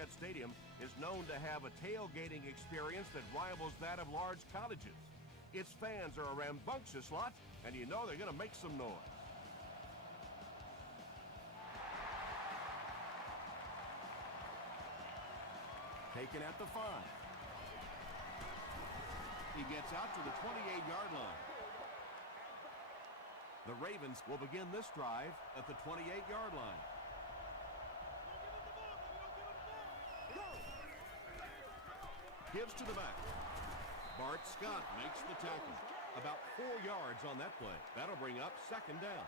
Arrowhead Stadium is known to have a tailgating experience that rivals that of large colleges. Its fans are a rambunctious lot, and you know they're going to make some noise. Taken at the 5. He gets out to the 28-yard line. The Ravens will begin this drive at the 28-yard line. Gives to the back. Bart Scott makes the tackle. About 4 yards on that play. That'll bring up second down.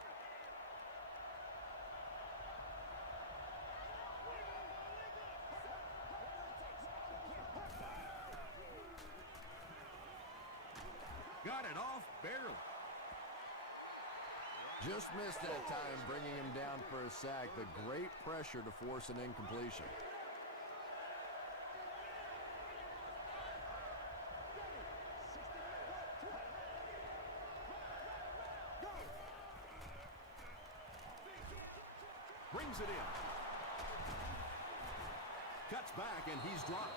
Got it off barely. Just missed that time, bringing him down for a sack, but great pressure to force an incompletion. Brings it in. Cuts back, and he's dropped.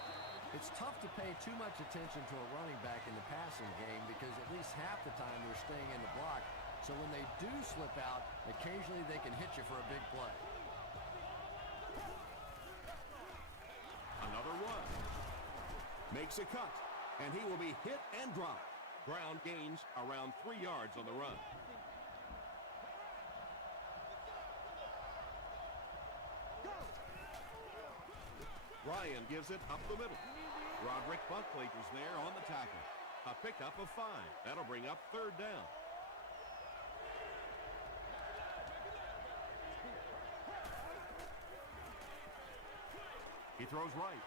It's tough to pay too much attention to a running back in the passing game because at least half the time they're staying in the block. So when they do slip out, occasionally they can hit you for a big play. Another one. Makes a cut, and he will be hit and dropped. Brown gains around 3 yards on the run. Ryan gives it up the middle. Roderick Buckley was there on the tackle. A pickup of 5. That'll bring up third down. He throws right.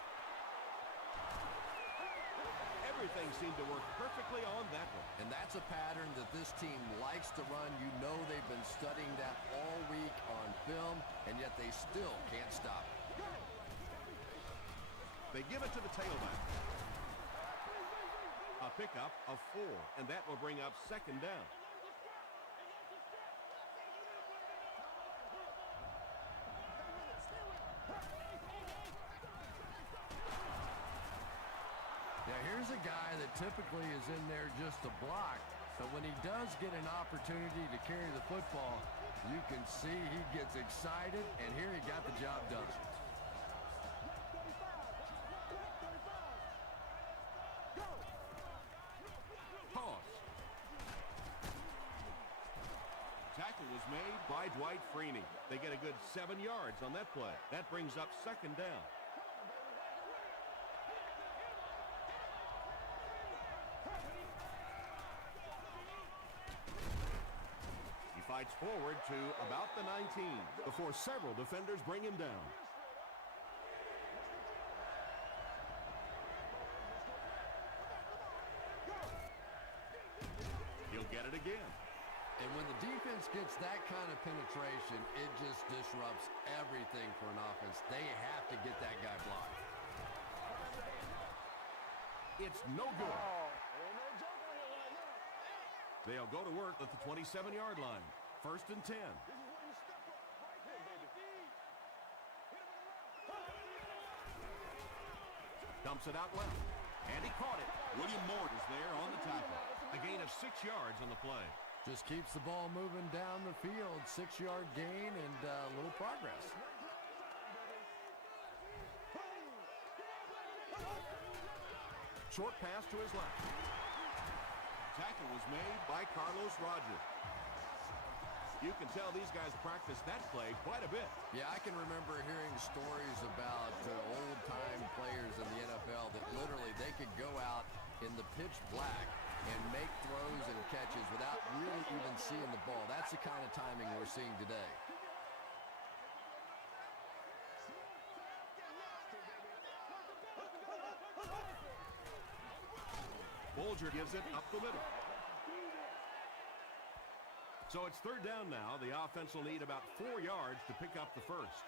Everything seemed to work perfectly on that one. And that's a pattern that this team likes to run. You know they've been studying that all week on film, and yet they still can't stop it. They give it to the tailback. A pickup of 4, and that will bring up second down. Now here's a guy that typically is in there just to block, but when he does get an opportunity to carry the football, you can see he gets excited, and here he got the job done. Tackle was made by Dwight Freeney. They get a good 7 yards on that play. That brings up second down. He fights forward to about the 19 before several defenders bring him down. He'll get it again. And when the defense gets that kind of penetration, it just disrupts everything for an offense. They have to get that guy blocked. It's no good. They'll go to work at the 27-yard line. First and 10. Dumps it out left. And he caught it. William Mort is there on the tackle. A gain of 6 yards on the play. Just keeps the ball moving down the field. 6-yard gain and a little progress. Short pass to his left. Tackle was made by Carlos Rogers. You can tell these guys practice that play quite a bit. Yeah, I can remember hearing stories about old-time players in the NFL that literally they could go out in the pitch black and make throws and catches without really even seeing the ball. That's the kind of timing we're seeing today. Bolger gives it up the middle. So it's third down now. The offense will need about 4 yards to pick up the first.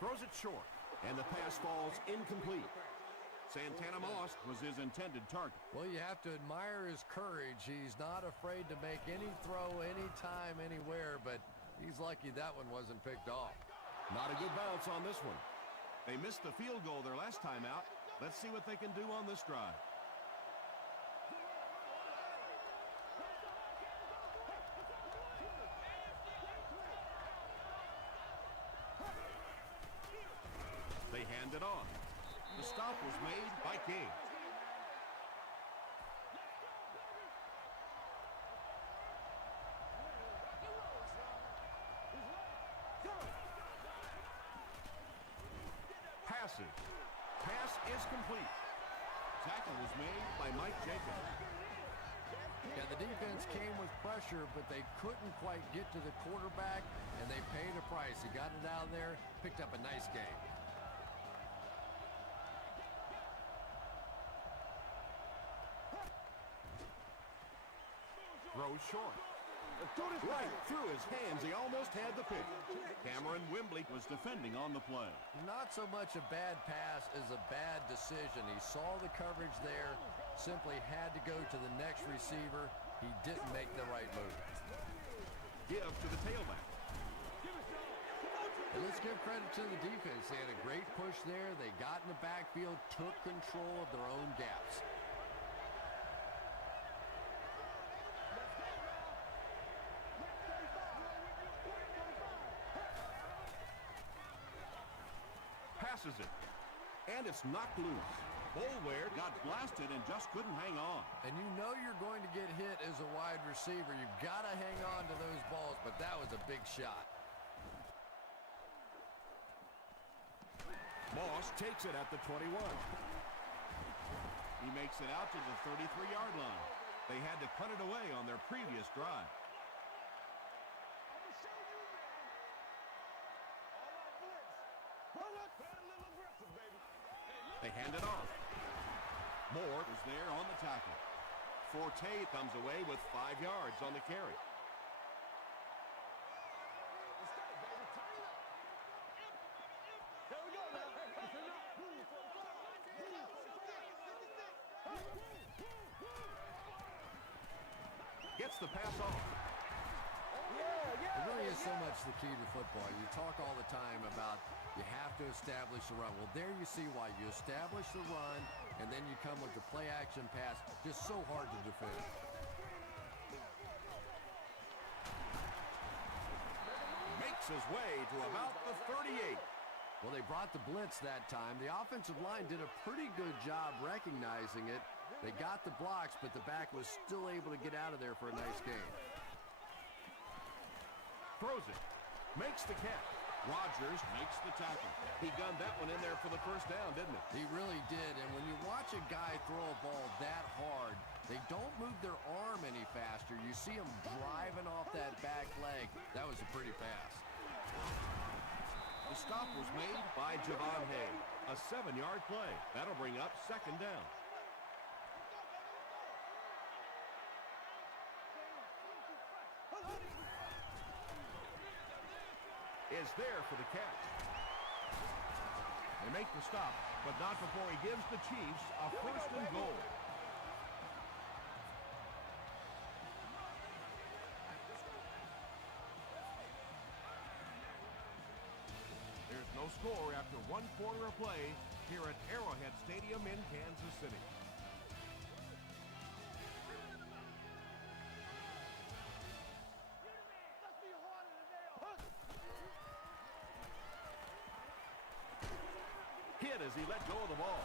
Throws it short, and the pass falls incomplete. Santana Moss was his intended target. Well, you have to admire his courage. He's not afraid to make any throw, anytime, anywhere, but he's lucky that one wasn't picked off. Not a good bounce on this one. They missed the field goal their last time out. Let's see what they can do on this drive. They hand it off. The stop was made by King. Passes. Pass is complete. Tackle was made by Mike Jacobs. Yeah, the defense came with pressure, but they couldn't quite get to the quarterback, and they paid a price. He got it out there, picked up a nice game. Throws short. Right through his hands. He almost had the pick. Cameron Wembley was defending on the play. Not so much a bad pass as a bad decision. He saw the coverage there, simply had to go to the next receiver. He didn't make the right move. Give to the tailback. And let's give credit to the defense. They had a great push there. They got in the backfield, took control of their own gaps. Passes it. And it's knocked loose. Boulware got blasted and just couldn't hang on. And you know you're going to get hit as a wide receiver. You've got to hang on to those balls, but that was a big shot. Moss takes it at the 21. He makes it out to the 33-yard line. They had to punt it away on their previous drive. They hand it off. Moore is there on the tackle. Forte comes away with 5 yards on the carry. Gets the pass off. It really is so much the key to football. You talk all the time about you have to establish the run. Well, there you see why. You establish the run, and then you come with the play-action pass. Just so hard to defend. Makes his way to about the 38. Well, they brought the blitz that time. The offensive line did a pretty good job recognizing it. They got the blocks, but the back was still able to get out of there for a nice gain. Throws it. Makes the catch. Rodgers makes the tackle. He gunned that one in there for the first down, didn't he? He really did. And when you watch a guy throw a ball that hard, they don't move their arm any faster. You see him driving off that back leg. That was a pretty pass. The stop was made by Javon Hay. A 7-yard play. That'll bring up second down. Is there for the catch. They make the stop, but not before he gives the Chiefs a first and goal. There's no score after 1 quarter of play here at Arrowhead Stadium in Kansas City. Hit as he let go of the ball.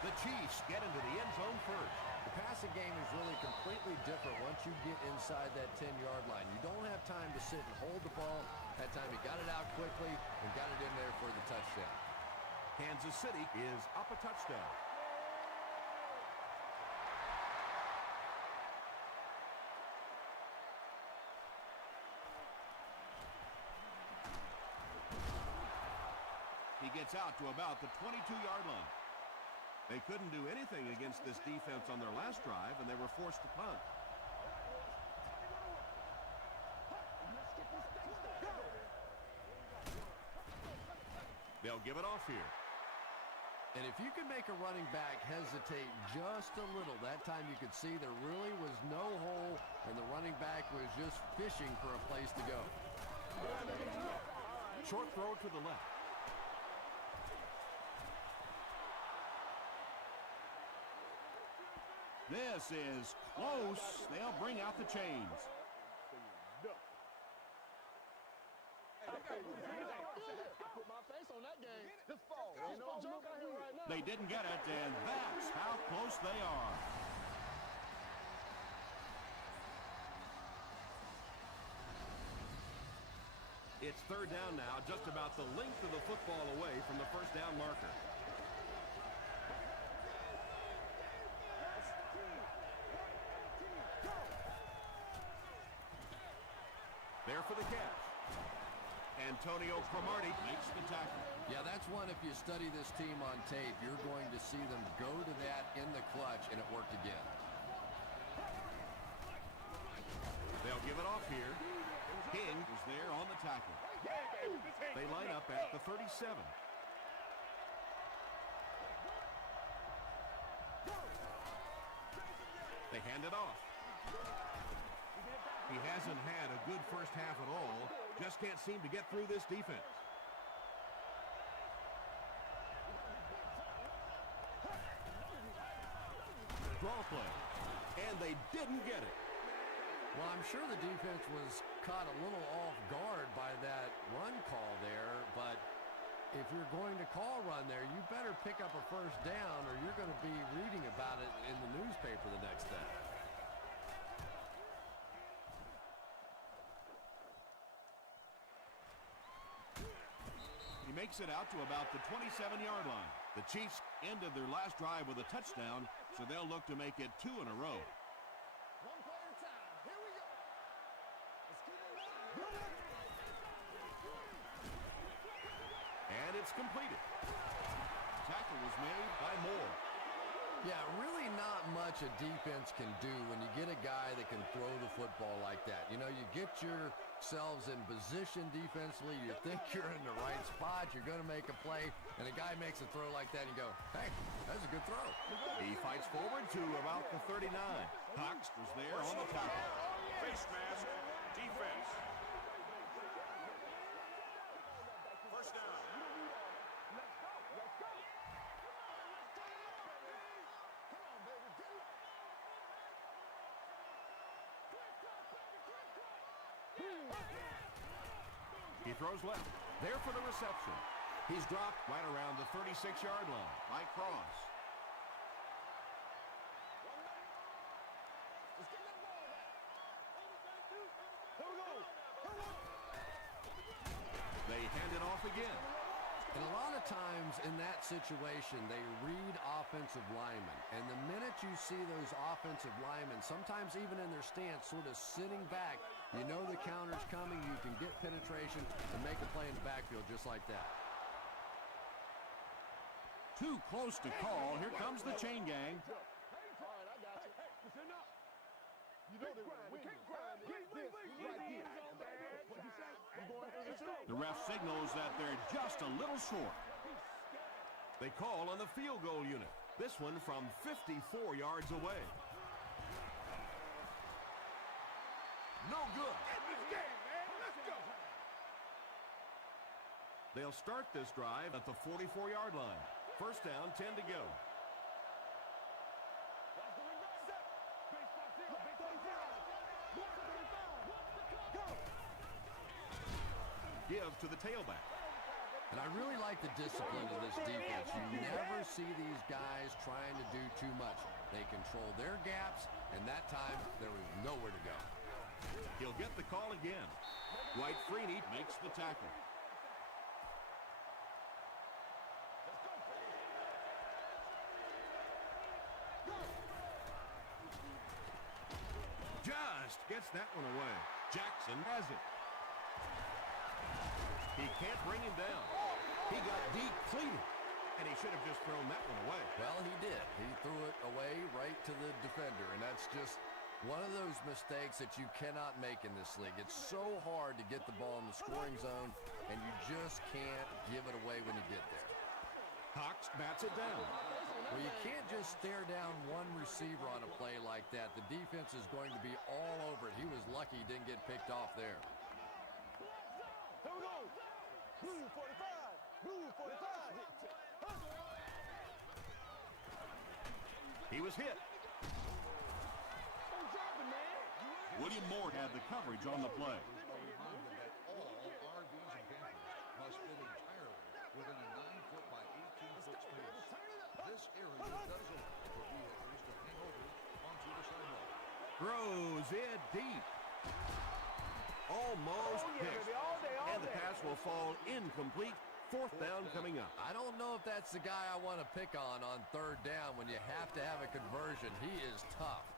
The Chiefs get into the end zone first. The passing game is really completely different once you get inside that 10-yard line. You don't have time to sit and hold the ball. That time he got it out quickly and got it in there for the touchdown. Kansas City is up a touchdown. He gets out to about the 22-yard line. They couldn't do anything against this defense on their last drive, and they were forced to punt. They'll give it off here. And if you can make a running back hesitate just a little, that time you could see there really was no hole, and the running back was just fishing for a place to go. Short throw to the left. This is close. They'll bring out the chains. They didn't get it, and that's how close they are. It's third down now, just about the length of the football away from the first down marker. There for the catch. Antonio Cromartie makes the tackle. Yeah, that's one, if you study this team on tape, you're going to see them go to that in the clutch, and it worked again. They'll give it off here. King is there on the tackle. They line up at the 37. They hand it off. He hasn't had a good first half at all. Just can't seem to get through this defense. Draw play. And they didn't get it. Well, I'm sure the defense was caught a little off guard by that run call there, but if you're going to call run there, you better pick up a first down or you're going to be reading about it in the newspaper the next day. He makes it out to about the 27-yard line. The Chiefs ended their last drive with a touchdown, so they'll look to make it 2 in a row. One play at a time. Here we go. Let's keep it rolling. And it's completed. Tackle was made by Moore. Yeah, really not much a defense can do when you get a guy that can throw the football like that. You know, you get yourselves in position defensively, you think you're in the right spot, you're going to make a play, and a guy makes a throw like that, and you go, hey, that's a good throw. He fights forward to about the 39. Cox was there on the tackle. Face mask, defense. First down. He throws left. There for the reception. He's dropped right around the 36-yard line by Cross. They hand it off again. And a lot of times in that situation, they read offensive linemen. And the minute you see those offensive linemen, sometimes even in their stance, sort of sitting back, you know the counter's coming, you can get penetration and make a play in the backfield just like that. Too close to call. Here comes the chain gang. The ref signals that they're just a little short. They call on the field goal unit. This one from 54 yards away. No good. They'll start this drive at the 44-yard line. First down, 10 to go. Give to the tailback. And I really like the discipline of this defense. You never see these guys trying to do too much. They control their gaps, and that time there was nowhere to go. He'll get the call again. Dwight Freeney makes the tackle. Just gets that one away. Jackson has it. He can't bring him down. He got depleted, and he should have just thrown that one away. Well, he did. He threw it away right to the defender, and that's just one of those mistakes that you cannot make in this league. It's so hard to get the ball in the scoring zone, and you just can't give it away when you get there. Cox bats it down. Well, you can't just stare down one receiver on a play like that. The defense is going to be all over it. He was lucky he didn't get picked off there. Here we go. Blue 45. Blue 45. He was hit. Don't drop it, man. William Moore had the coverage on the play. All RVs and campers must fit entirely within a 9-foot by 18-foot space. This area does open for vehicles to hang over onto the sidewalk. Throws it deep. Almost picked. And the pass will fall incomplete. 4th down coming up. I don't know if that's the guy I want to pick on 3rd down when you have to have a conversion. He is tough.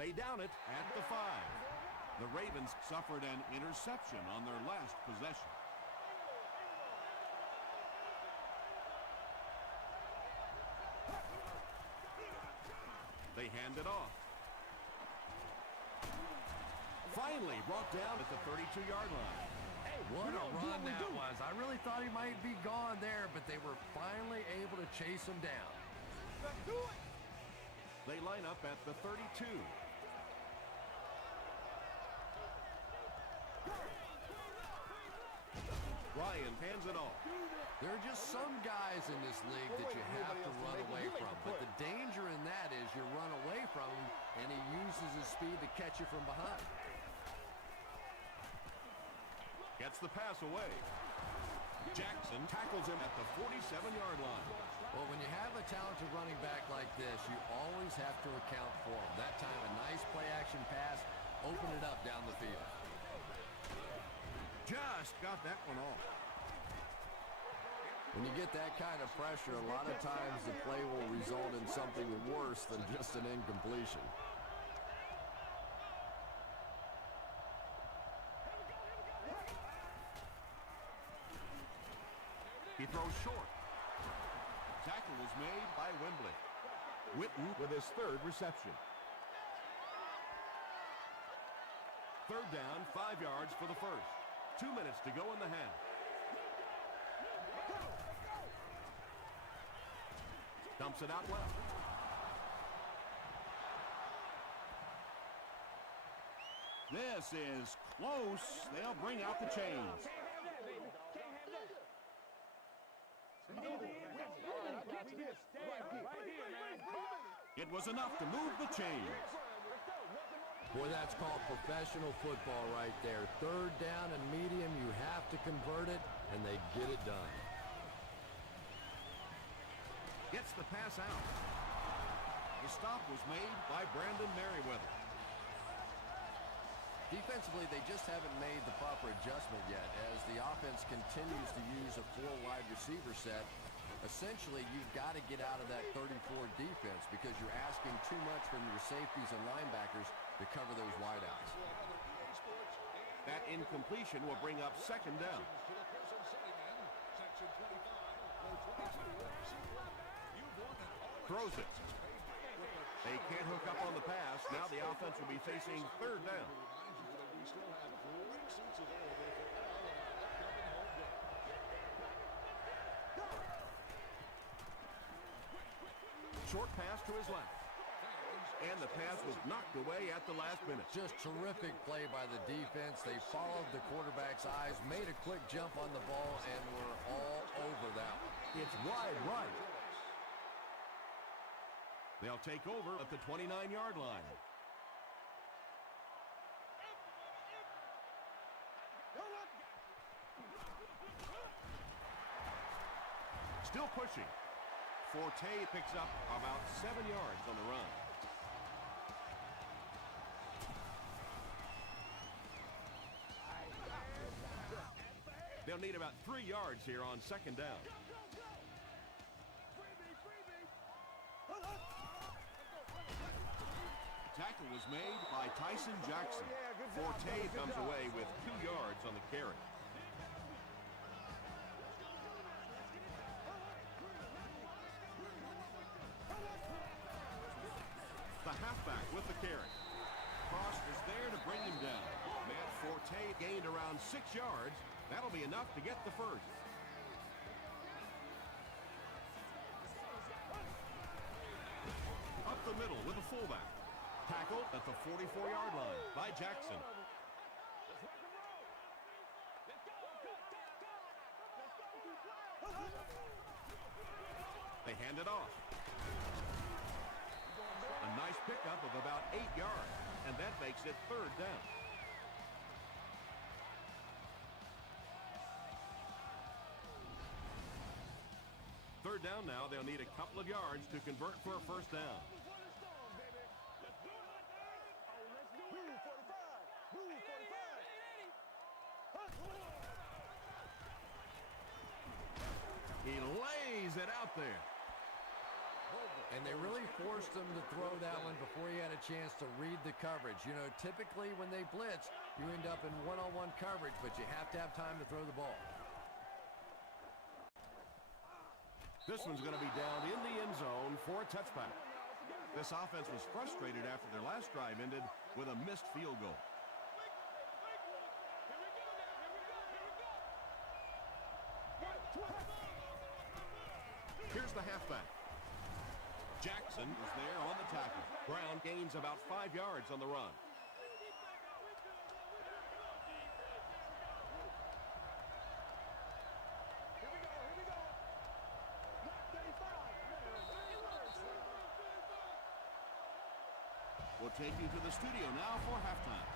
They down it at the 5. The Ravens suffered an interception on their last possession. They hand it off. Finally brought down at the 32-yard line. What a run that was. I really thought he might be gone there, but they were finally able to chase him down. They line up at the 32. Ryan hands it off. There are just some guys in this league that you have to run away from. But the danger in that is you run away from him, and he uses his speed to catch you from behind. Gets the pass away. Jackson tackles him at the 47-yard line. Well, when you have a talented running back like this, you always have to account for him. That time, a nice play-action pass, open it up down the field. Just got that one off. When you get that kind of pressure, a lot of times the play will result in something worse than just an incompletion. He throws short. Tackle was made by Wembley. Witten with his 3rd reception. 3rd down, 5 yards for the first. 2 minutes to go in the half. Dumps it out well. This is close. They'll bring out the chains. It was enough to move the chains. Boy, that's called professional football right there. 3rd down and medium, you have to convert it, and they get it done. Gets the pass out. The stop was made by Brandon Merriweather. Defensively, they just haven't made the proper adjustment yet as the offense continues to use a 4-wide receiver set. Essentially, you've got to get out of that 34 defense because you're asking too much from your safeties and linebackers to cover those wideouts. That incompletion will bring up 2nd down. Throws it. They can't hook up on the pass. Now the offense will be facing 3rd down. Short pass to his left. And the pass was knocked away at the last minute. Just terrific play by the defense. They followed the quarterback's eyes, made a quick jump on the ball, and were all over that one. It's wide right. They'll take over at the 29-yard line. Still pushing. Forte picks up about 7 yards on the run. They'll need about 3 yards here on 2nd down. Tackle was made by Tyson Jackson. Forte comes away with 2 yards on the carry. The halfback with the carry. Cross is there to bring him down. Matt Forte gained around 6 yards. That'll be enough to get the first. Up the middle with a fullback. Tackled at the 44-yard line by Jackson. They hand it off. A nice pickup of about 8 yards, and that makes it 3rd down. Third down now, they'll need a couple of yards to convert for a first down. He lays it out there. And they really forced him to throw that one before he had a chance to read the coverage. You know, typically when they blitz, you end up in one-on-one coverage, but you have to have time to throw the ball. This one's going to be down in the end zone for a touchback. This offense was frustrated after their last drive ended with a missed field goal. Here's the halfback. Jackson is there on the tackle. Brown gains about 5 yards on the run. We'll take you to the studio now for halftime.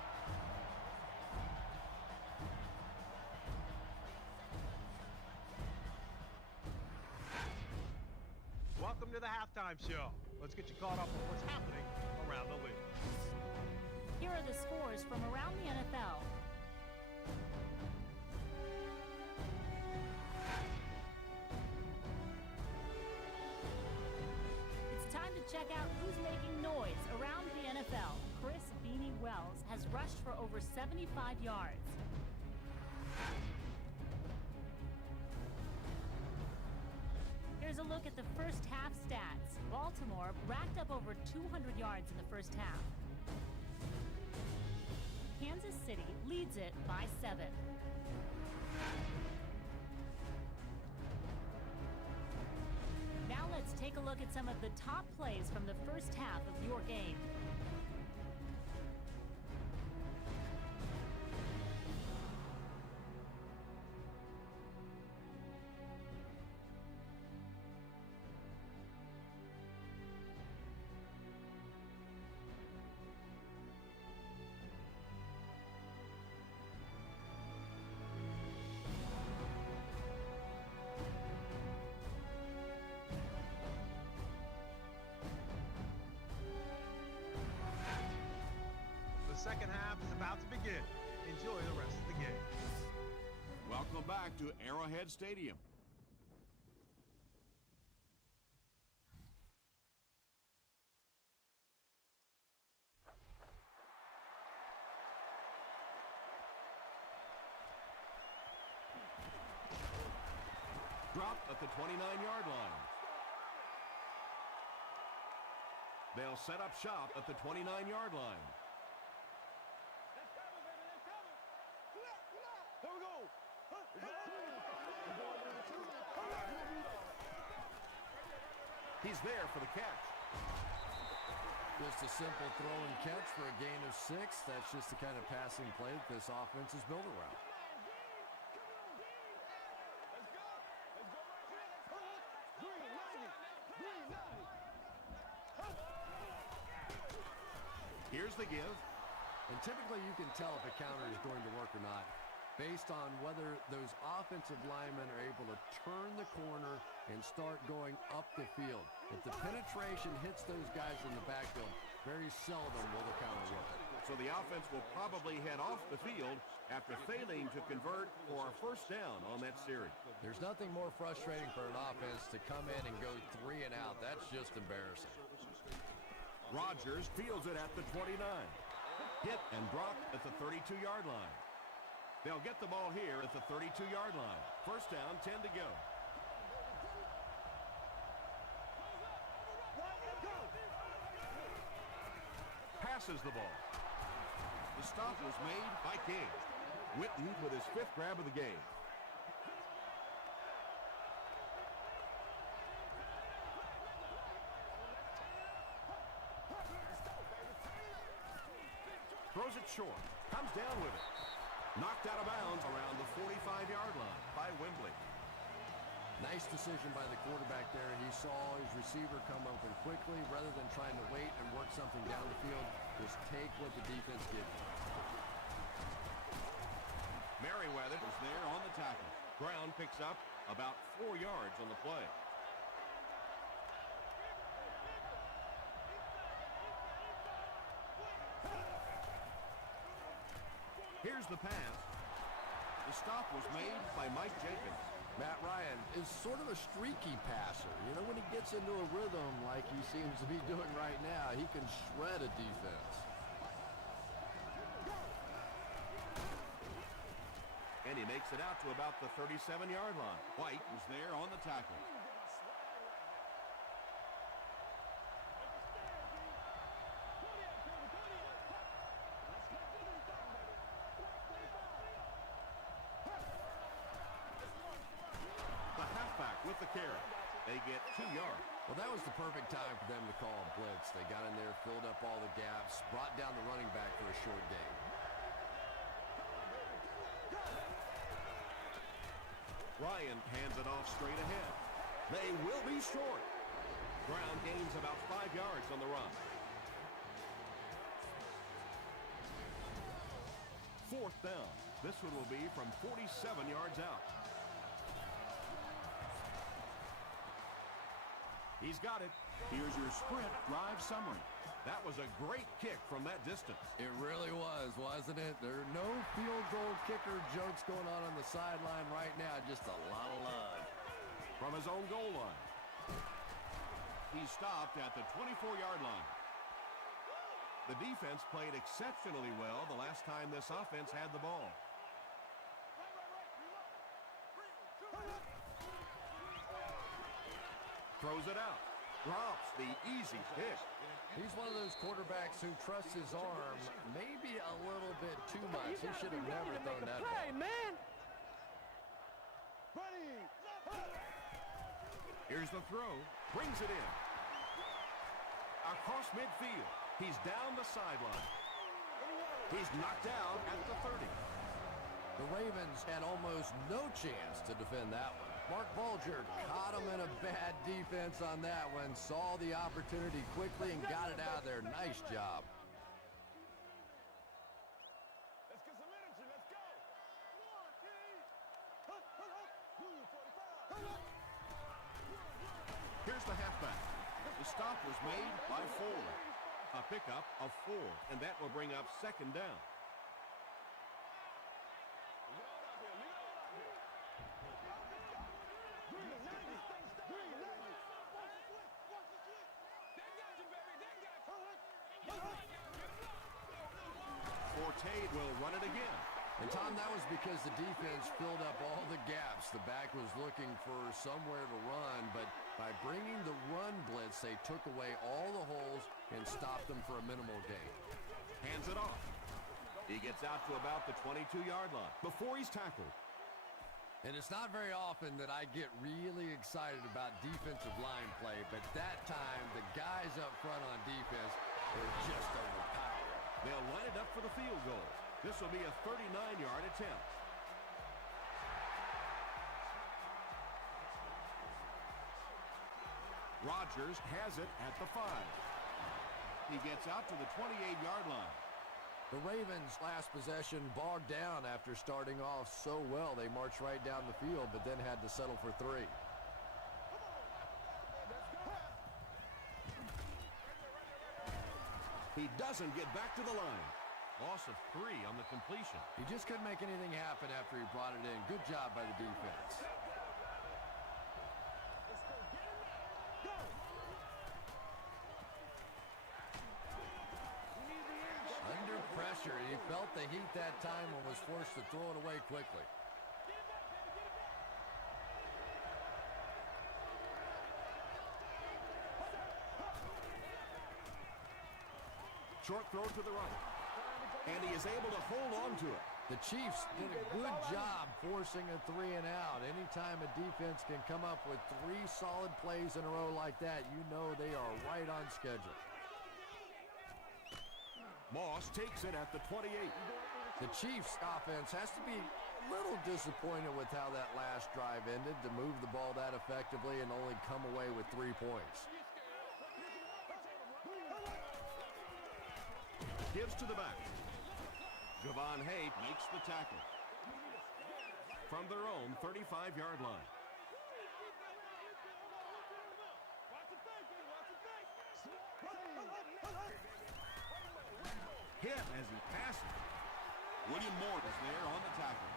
Welcome to the halftime show. Let's get you caught up on what's happening around the league. Here are the scores from around the NFL. It's time to check out who's making noise around the NFL. Chris Beanie Wells has rushed for over 75 yards. Here's a look at the first half stats. Baltimore racked up over 200 yards in the first half. Kansas City leads it by 7. Now let's take a look at some of the top plays from the first half of your game. The second half is about to begin. Enjoy the rest of the game. Welcome back to Arrowhead Stadium. Dropped at the 29-yard line. They'll set up shop at the 29-yard line. He's there for the catch. Just a simple throw and catch for a gain of 6. That's just the kind of passing play that this offense is built around. Here's the give. And typically you can tell if a counter is going to work or not based on whether those offensive linemen are able to turn the corner and start going up the field. If the penetration hits those guys in the backfield, very seldom will the counter work. So the offense will probably head off the field after failing to convert for a first down on that series. There's nothing more frustrating for an offense to come in and go 3 and out. That's just embarrassing. Rodgers fields it at the 29. Hit and dropped at the 32-yard line. They'll get the ball here at the 32-yard line. First down, 10 to go. Passes the ball. The stop was made by King. Witten with his 5th grab of the game. Throws it short. Comes down with it. Knocked out of bounds around the 45-yard line by Wembley. Nice decision by the quarterback there. He saw his receiver come open quickly. Rather than trying to wait and work something down the field, just take what the defense gives you. Merriweather is there on the tackle. Brown picks up about 4 yards on the play. Here's the pass. The stop was made by Mike Jenkins. Matt Ryan is sort of a streaky passer. You know, when he gets into a rhythm like he seems to be doing right now, he can shred a defense. And he makes it out to about the 37-yard line. White was there on the tackle. The halfback with the carry. They get 2 yards. Well, that was the perfect time for them to call a blitz. They got in there, filled up all the gaps, brought down the running back for a short gain. Ryan hands it off straight ahead. They will be short. Brown gains about 5 yards on the run. 4th down. This one will be from 47 yards out. He's got it. Here's your sprint drive summary. That was a great kick from that distance. It really was, wasn't it? There are no field goal kicker jokes going on the sideline right now. Just a lot of love. From his own goal line. He stopped at the 24-yard line. The defense played exceptionally well the last time this offense had the ball. Throws it out. Drops the easy pick. He's one of those quarterbacks who trusts his arm maybe a little bit too much. He should have never thrown that ball. man. Here's the throw. Brings it in. Across midfield. He's down the sideline. He's knocked out at the 30. The Ravens had almost no chance to defend that one. Mark Bulger caught him in a bad defense on that one, saw the opportunity quickly and got it out of there. Nice job. Let's get some energy. Let's go. Here's the halfback. The stop was made by Ford. A pickup of 4, and that will bring up 2nd down. Forte will run it again. And, Tom, that was because the defense filled up all the gaps. The back was looking for somewhere to run, but by bringing the run blitz, they took away all the holes and stopped them for a minimal gain. Hands it off. He gets out to about the 22-yard line before he's tackled. And it's not very often that I get really excited about defensive line play, but that time, the guys up front on defense were just overpowered. They'll line it up for the field goal. This will be a 39-yard attempt. Rodgers has it at the 5. He gets out to the 28-yard line. The Ravens' last possession bogged down after starting off so well. They marched right down the field, but then had to settle for 3. He doesn't get back to the line. Loss of 3 on the completion. He just couldn't make anything happen after he brought it in. Good job by the defense. Under pressure, he felt the heat that time and was forced to throw it away quickly. Short throw to the right. And he is able to hold on to it. The Chiefs did a good job forcing a 3-and-out. Anytime a defense can come up with 3 solid plays in a row like that, you know they are right on schedule. Moss takes it at the 28. The Chiefs offense has to be a little disappointed with how that last drive ended to move the ball that effectively and only come away with 3 points. Gives to the back. Javon Hay makes the tackle. From their own 35-yard line. Hit as he passes. William Moore is there on the tackle.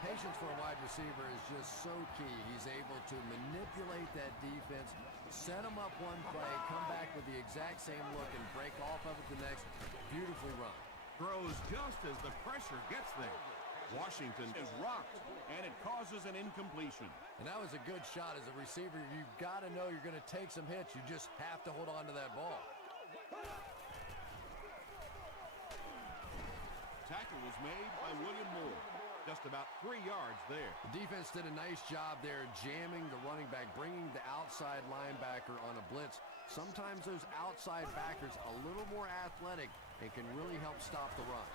Patience for a wide receiver is just so key. He's able to manipulate that defense, set them up one play, come back with the exact same look, and break off of it the next. Beautifully run. Throws just as the pressure gets there. Washington is rocked, and it causes an incompletion. And that was a good shot. As a receiver, you've got to know you're going to take some hits. You just have to hold on to that ball. Tackle was made by William Moore. Just about 3 yards there. The defense did a nice job there jamming the running back, bringing the outside linebacker on a blitz. Sometimes those outside backers a little more athletic and can really help stop the run.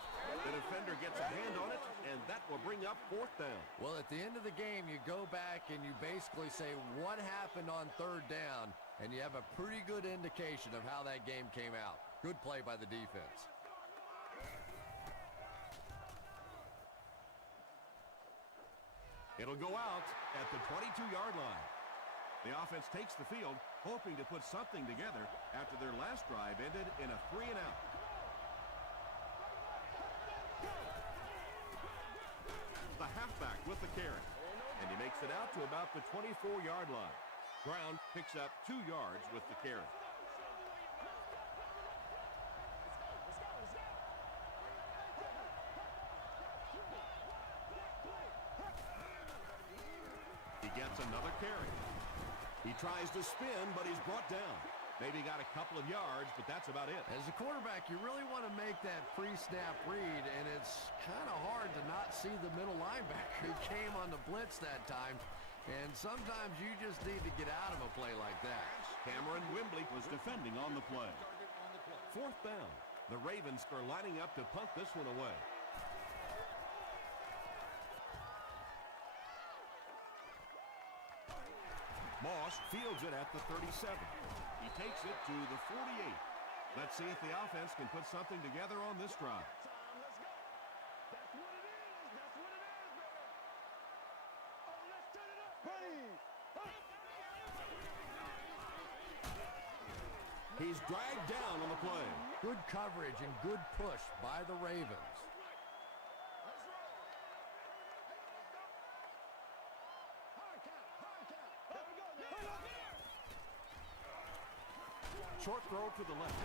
The defender gets a hand on it, and that will bring up 4th down. Well, at the end of the game, you go back and you basically say what happened on 3rd down, and you have a pretty good indication of how that game came out. Good play by the defense. It'll go out at the 22-yard line. The offense takes the field, hoping to put something together after their last drive ended in a 3-and-out. The halfback with the carry, and he makes it out to about the 24-yard line. Brown picks up 2 yards with the carry. He gets another carry. He tries to spin, but he's brought down. Maybe got a couple of yards, but that's about it. As a quarterback, you really want to make that pre-snap read, and it's kind of hard to not see the middle linebacker. He came on the blitz that time, and sometimes you just need to get out of a play like that. Cameron Wembley was defending on the play. 4th down. The Ravens are lining up to punt this one away. Moss fields it at the 37. He takes it to the 48. Let's see if the offense can put something together on this drive. He's dragged down on the play. Good coverage and good push by the Ravens. Short throw to the left.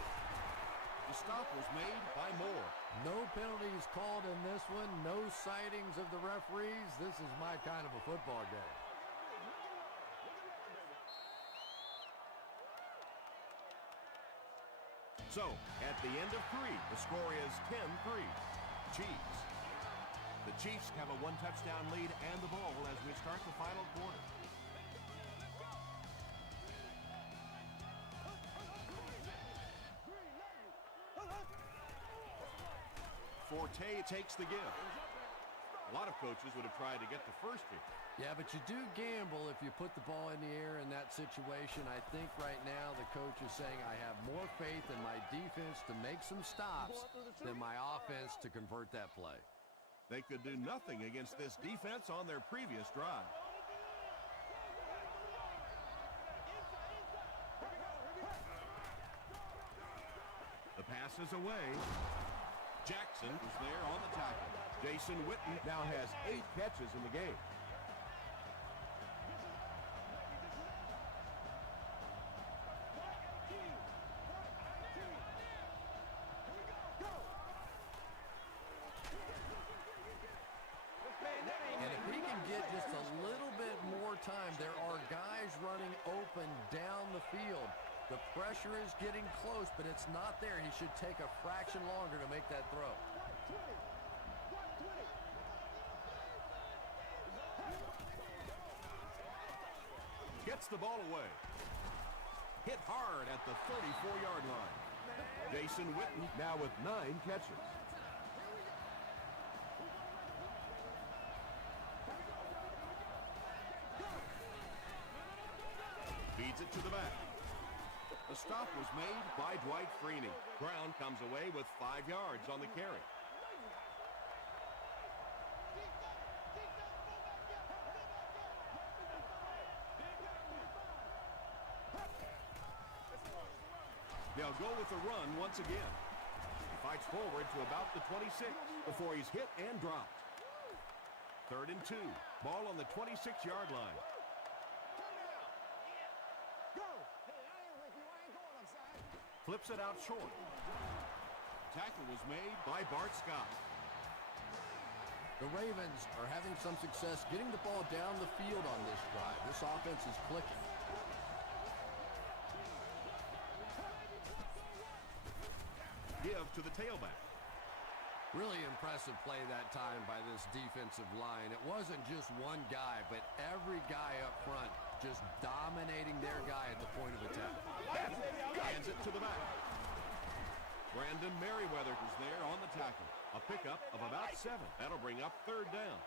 The stop was made by Moore. No penalties called in this one. No sightings of the referees. This is my kind of a football game. So, at the end of 3, the score is 10-3. Chiefs. The Chiefs have a 1-touchdown lead and the ball as we start the final quarter. Forte takes the give. A lot of coaches would have tried to get the first here. Yeah, but you do gamble if you put the ball in the air in that situation. I think right now the coach is saying I have more faith in my defense to make some stops than my offense to convert that play. They could do nothing against this defense on their previous drive. The pass is away. Jackson is there on the tackle. Jason Witten now has 8 catches in the game. And if he can get just a little bit more time, there are guys running open down the field. The pressure is getting close, but it's not there. He should take a fraction longer to make that throw. Gets the ball away. Hit hard at the 34-yard line. Jason Witten now with 9 catches. Feeds it to the back. The stop was made by Dwight Freeney. Brown comes away with 5 yards on the carry. They'll go with the run once again. He fights forward to about the 26 before he's hit and dropped. 3rd and 2. Ball on the 26-yard line. Flips it out short. Tackle was made by Bart Scott. The Ravens are having some success getting the ball down the field on this drive. This offense is clicking. Give to the tailback. Really impressive play that time by this defensive line. It wasn't just one guy, but every guy up front just dominating their guy at the point of attack. Hands it to the back. Brandon Merriweather is there on the tackle. A pickup of about 7. That'll bring up 3rd down.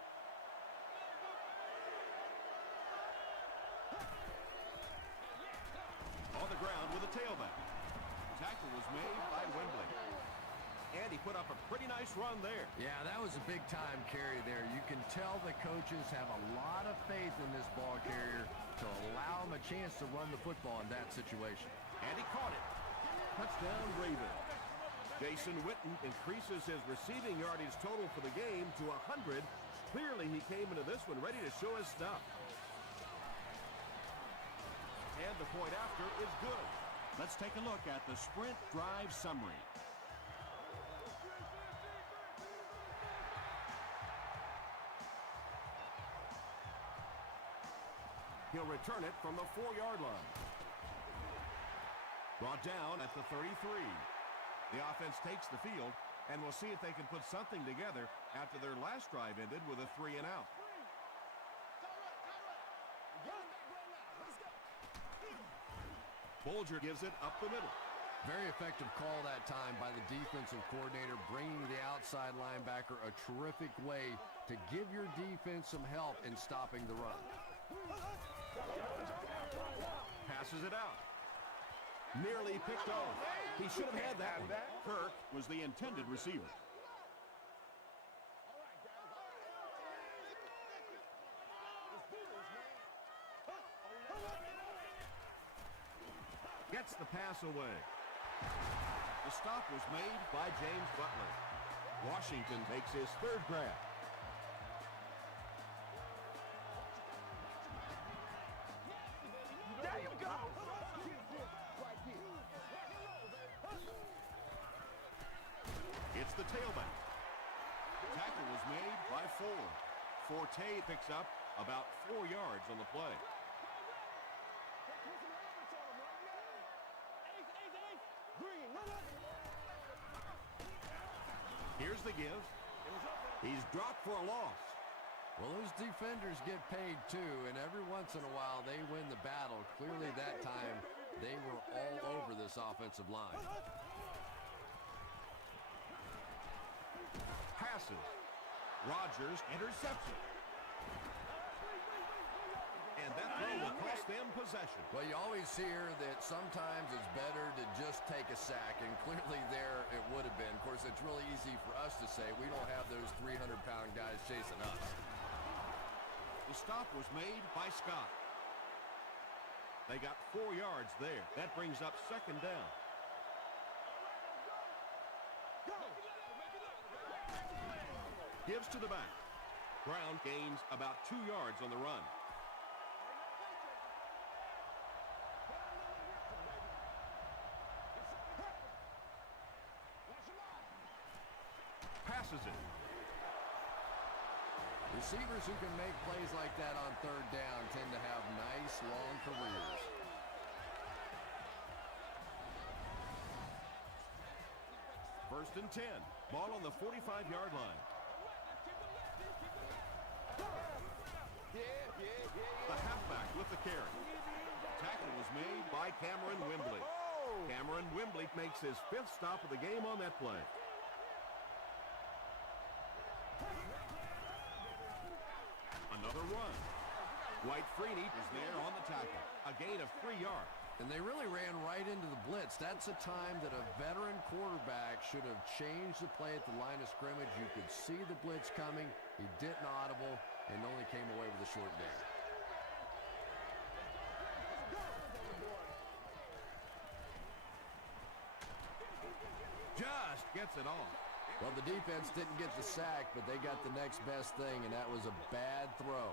On the ground with a tailback. Tackle was made by Wembley. And he put up a pretty nice run there. Yeah, that was a big-time carry there. You can tell the coaches have a lot of faith in this ball carrier to allow him a chance to run the football in that situation. And he caught it. Touchdown, Ravens. Jason Witten increases his receiving yardage total for the game to 100. Clearly, he came into this one ready to show his stuff. And the point after is good. Let's take a look at the sprint drive summary. He'll return it from the 4-yard line. Brought down at the 33. The offense takes the field, and we'll see if they can put something together after their last drive ended with a 3 and out. Bolger gives it up the middle. Very effective call that time by the defensive coordinator, bringing the outside linebacker a terrific way to give your defense some help in stopping the run. Passes it out. Nearly picked off. He should have had that one. Kirk was the intended receiver. Gets the pass away. The stop was made by James Butler. Washington makes his 3rd grab. There you go. It's the tailback. Tackle was made by Ford. Forte picks up about 4 yards on the play. Here's the give. He's dropped for a loss. Well, those defenders get paid too, and every once in a while they win the battle. Clearly that time they were all over this offensive line. Passes. Rodgers interception. And that throw will cost them possession. Well, you always hear that sometimes it's better to just take a sack, and clearly there it would have been. Of course, it's really easy for us to say. We don't have those 300-pound guys chasing us. The stop was made by Scott. They got 4 yards there. That brings up 2nd down. Gives to the back. Brown gains about 2 yards on the run. Passes it. Receivers who can make plays like that on 3rd down tend to have nice, long careers. First and 10. Ball on the 45-yard line. The halfback with the carry. Tackle was made by Cameron Wembley. Cameron Wembley makes his 5th stop of the game on that play. Another run. Dwight Freeney is there on the tackle. A gain of 3 yards. And they really ran right into the blitz. That's a time that a veteran quarterback should have changed the play at the line of scrimmage. You could see the blitz coming. He didn't audible and only came away with a short gain. Just gets it off. Well, the defense didn't get the sack, but they got the next best thing, and that was a bad throw.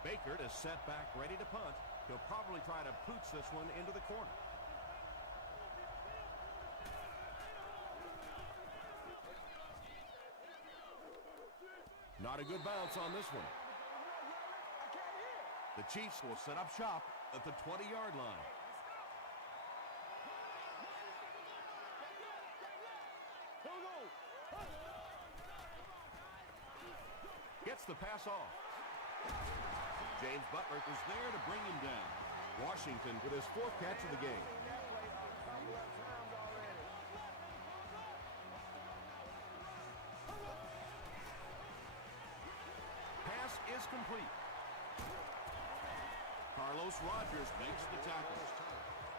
Baker is set back, ready to punt. He'll probably try to pooch this one into the corner. Not a good bounce on this one. The Chiefs will set up shop at the 20-yard line. Gets the pass off. James Butler is there to bring him down. Washington with his 4th catch of the game. Pass is complete. Carlos Rogers makes the tackle.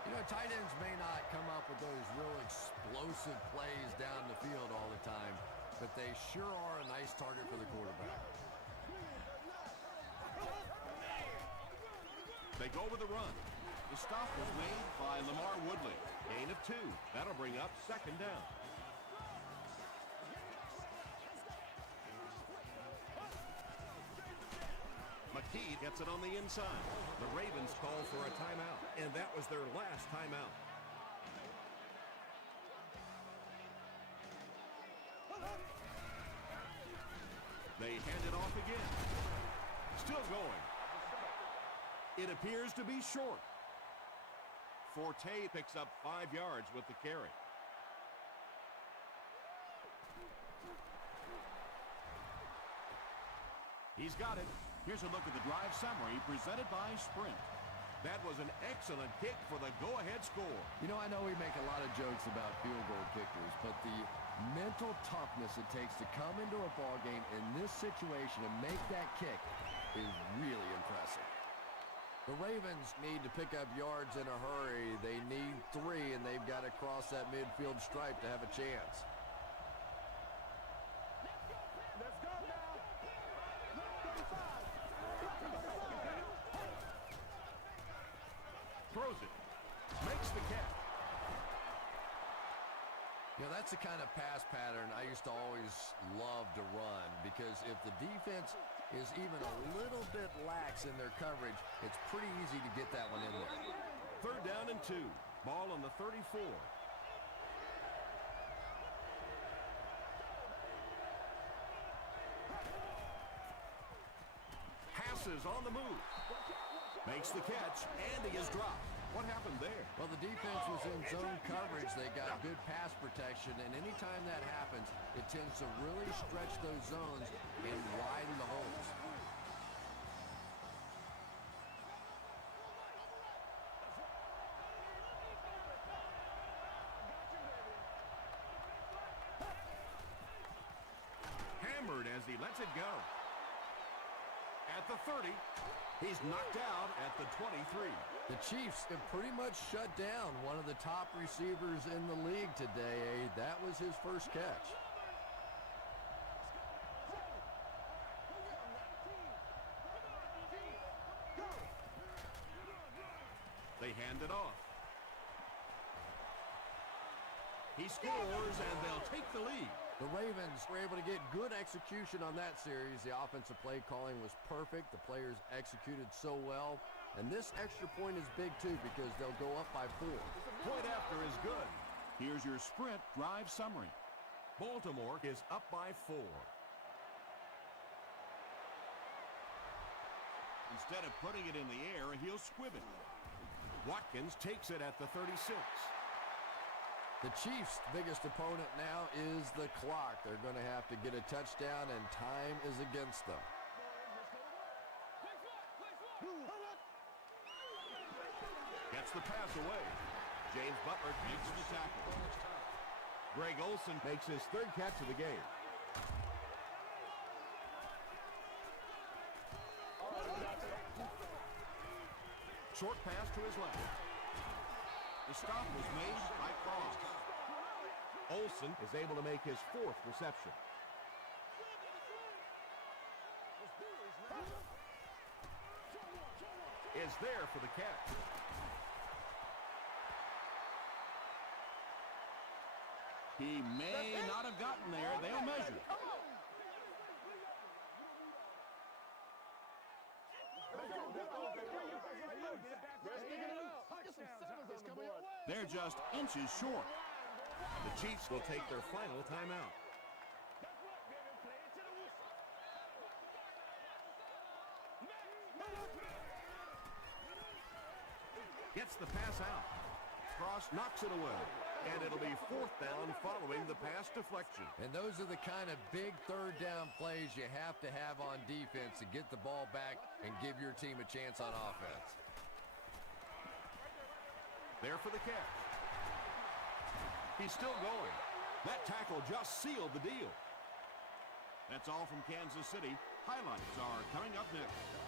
You know, tight ends may not come up with those real explosive plays down the field all the time, but they sure are a nice target for the quarterback. They go with the run. The stop was made by Lamar Woodley. Gain of 2. That'll bring up 2nd down. McKee gets it on the inside. The Ravens call for a timeout, and that was their last timeout. They hand it off again. Still going. It appears to be short. Forte picks up 5 yards with the carry. He's got it. Here's a look at the drive summary presented by Sprint. That was an excellent kick for the go-ahead score. You know, I know we make a lot of jokes about field goal kickers, but the mental toughness it takes to come into a ball game in this situation and make that kick is really impressive. The Ravens need to pick up yards in a hurry. They need 3, and they've got to cross that midfield stripe to have a chance. Let's go now. Throws it. Makes the catch. You know, that's the kind of pass pattern I used to always love to run, because if the defense is even a little bit lax in their coverage, it's pretty easy to get that one in there. 3rd down and 2. Ball on the 34. Passes on the move. Makes the catch, and he is dropped. What happened there? Well, the defense was in zone coverage. They got good pass protection, and anytime that happens, it tends to really stretch those zones and widen the holes. Hammered as he lets it go. At the 30, he's knocked out at the 23. The Chiefs have pretty much shut down one of the top receivers in the league today. That was his first catch. They hand it off. He scores, and they'll take the lead. The Ravens were able to get good execution on that series. The offensive play calling was perfect. The players executed so well. And this extra point is big, too, because they'll go up by 4. Point after is good. Here's your Sprint drive summary. Baltimore is up by 4. Instead of putting it in the air, he'll squib it. Watkins takes it at the 36. The Chiefs' biggest opponent now is the clock. They're going to have to get a touchdown, and time is against them. Gets the pass away. James Butler makes the tackle. Greg Olsen makes his third catch of the game. Short pass to his left. The stop was made by Cross. Olsen is able to make his fourth reception. Is there for the catch. He may not have gotten there. They'll measure. They're just inches short. The Chiefs will take their final timeout. Gets the pass out. Cross knocks it away. And it'll be fourth down following the pass deflection. And those are the kind of big third down plays you have to have on defense to get the ball back and give your team a chance on offense. There for the catch. He's still going. That tackle just sealed the deal. That's all from Kansas City. Highlights are coming up next.